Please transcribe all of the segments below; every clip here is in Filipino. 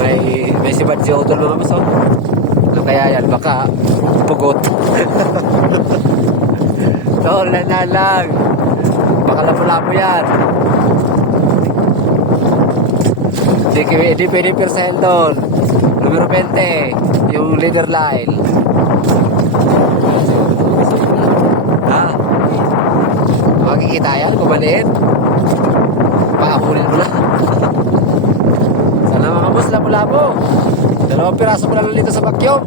May sibad si Utol mga boss, oh. Ano kaya yan? Baka pugot. Tol, na lang. Baka lapo-lapo yan. Di pwede persahin doon. Numero 20, yung leader line. Ha? Makikita yan, kumaliit. Paabulin mo na. Sana mga boss, lapo-lapo. 2 piraso ko lang dito sa vacuum.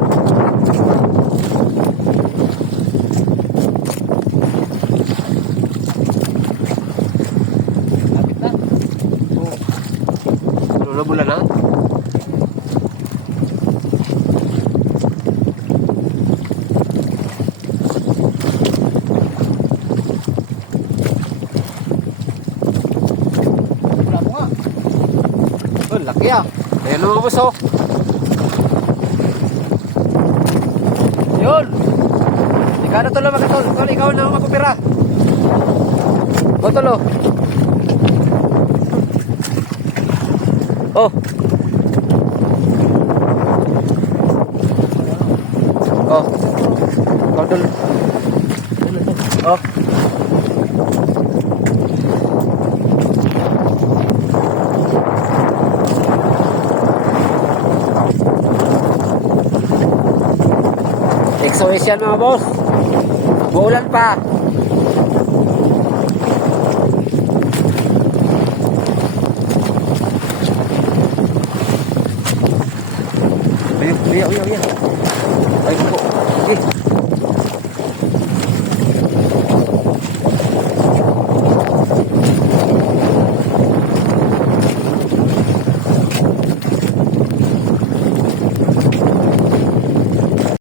Lapit na. Lula-bula na. Oh, laki ah. Ayan mga boss, oh. Yun. Ikaw na tulo makatol. Tol, ikaw na magpupira. O tulo. Oh. Oh. Ikaw tulo. Oh. XOS yan mga boss. Buulan pa. Ayun. Ay po.